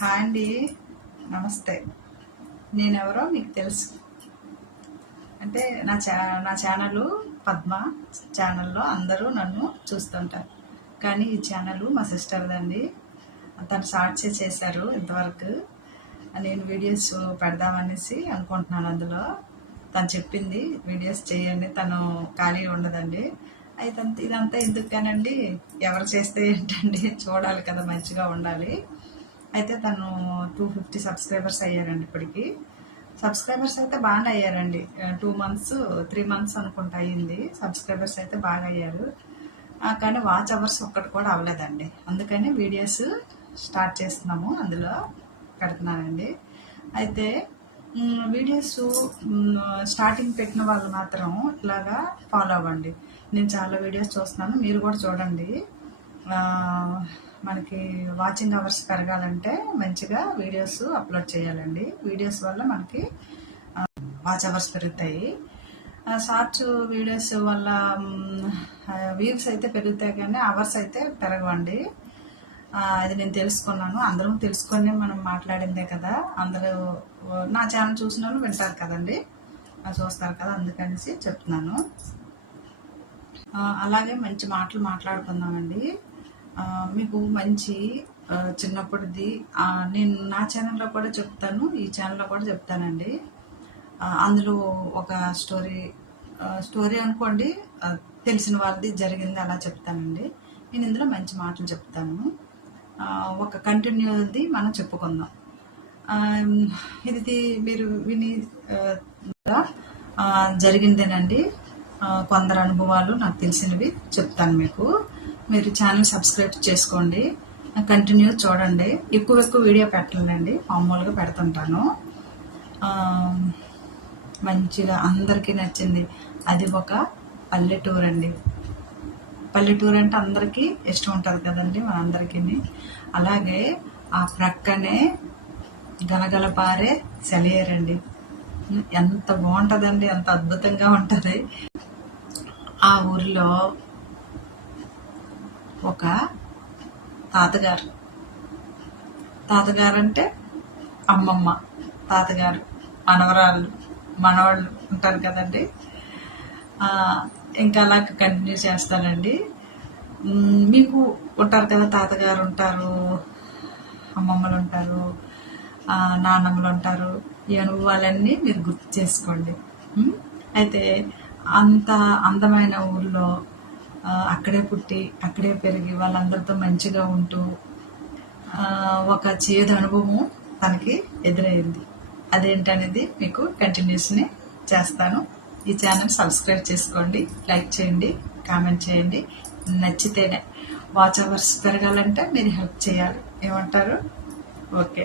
Hi అండి. నమస్తే. నేనెవరో మీకు తెలుసు. అంటే నా ఛా నా ఛానల్ పద్మ ఛానల్లో అందరూ నన్ను చూస్తుంటారు. కానీ ఈ ఛానల్ మా సిస్టర్దండి. తను షార్ట్సే చేశారు ఇంతవరకు. నేను వీడియోస్ పెడదామనేసి అనుకుంటున్నాను అందులో. తను చెప్పింది వీడియోస్ చేయండి తను ఖాళీ ఉండదండి. అయితే అంత- ఇదంతా ఎందుకు కానండి ఎవరు చేస్తే ఏంటండి? చూడాలి కదా మంచిగా ఉండాలి. అయితే తను టూ ఫిఫ్టీ సబ్స్క్రైబర్స్ అయ్యారండి ఇప్పటికి. సబ్స్క్రైబర్స్ అయితే బాగానే అయ్యారండి. టూ మంత్స్ త్రీ మంత్స్ అనుకుంటా అయ్యింది. సబ్స్క్రైబర్స్ అయితే బాగా అయ్యారు. ఆ, కానీ వాచ్ అవర్స్ ఒక్కటి కూడా అవ్వలేదండి. అందుకని వీడియోస్ స్టార్ట్ చేస్తున్నాము. అందులో పెడుతున్నానండి. అయితే వీడియోస్ స్టార్టింగ్ పెట్టిన వాళ్ళు మాత్రం ఇలాగా ఫాలో అవ్వండి. నేను చాలా వీడియోస్ చూస్తున్నాను. మీరు కూడా చూడండి. మనకి వాచింగ్ అవర్స్ పెరగాలంటే మంచిగా వీడియోస్ అప్లోడ్ చేయాలండి. వీడియోస్ వల్ల మనకి వాచ్ అవర్స్ పెరుగుతాయి. షార్ట్స్ వీడియోస్ వల్ల వ్యూస్ అయితే పెరుగుతాయి కానీ అవర్స్ అయితే పెరగవండి. అది నేను తెలుసుకున్నాను. అందరం తెలుసుకొని మనం మాట్లాడిందే కదా. అందరూ నా ఛానల్ చూసిన వాళ్ళు వింటారు కదండి. చూస్తారు కదా అందుకనేసి చెప్తున్నాను. అలాగే మంచి మాటలు మాట్లాడుకుందామండి. మీకు మంచి చిన్నప్పటిది. నేను నా ఛానల్లో కూడా చెప్తాను ఈ ఛానల్లో కూడా చెప్తానండి. అందులో ఒక స్టోరీ స్టోరీ అనుకోండి తెలిసిన వాళ్ళది జరిగింది అలా చెప్తానండి. నేను ఇందులో మంచి మాటలు చెప్తాను. ఒక కంటిన్యూది మనం చెప్పుకుందాం. ఇది మీరు విని జరిగిందేనండి. కొందరు అనుభవాలు నాకు తెలిసినవి చెప్తాను మీకు. మీరు ఛానల్ సబ్స్క్రైబ్ చేసుకోండి. కంటిన్యూ చూడండి. ఎక్కువ ఎక్కువ వీడియో పెట్టలేండి. మామూలుగా పెడుతుంటాను. మంచిగా అందరికీ నచ్చింది. అది ఒక పల్లెటూరు అండి. పల్లెటూరు అంటే అందరికీ ఇష్టం ఉంటుంది కదండి మనందరికీ అలాగే ఆ ప్రక్కనే గలగలపారే సెలయేరండి ఎంత బాగుంటుందండి. ఎంత అద్భుతంగా ఉంటుంది. ఆ ఊరిలో ఒక తాతగారు. తాతగారు అంటే అమ్మమ్మ తాతగారు మనవరాళ్ళు మనవాళ్ళు ఉంటారు కదండి. ఇంకా అలా కంటిన్యూ చేస్తానండి మీకు ఉంటారు కదా తాతగారు ఉంటారు అమ్మమ్మలు ఉంటారు నాన్నమ్మలు ఉంటారు ఈ అనుభవాలన్నీ మీరు గుర్తు చేసుకోండి. అయితే అంత అందమైన ఊళ్ళో అక్కడే పుట్టి అక్కడే పెరిగి వాళ్ళందరితో మంచిగా ఉంటూ ఒక చేదు అనుభవం తనకి ఎదురైంది. అదేంటనేది మీకు కంటిన్యూస్ని చేస్తాను. ఈ ఛానల్ సబ్స్క్రైబ్ చేసుకోండి లైక్ చేయండి కామెంట్ చేయండి. నచ్చితేనే వాచ్ అవర్స్ పెరగాలంటే మీరు హెల్ప్ చేయాలి. ఏమంటారు? ఓకే.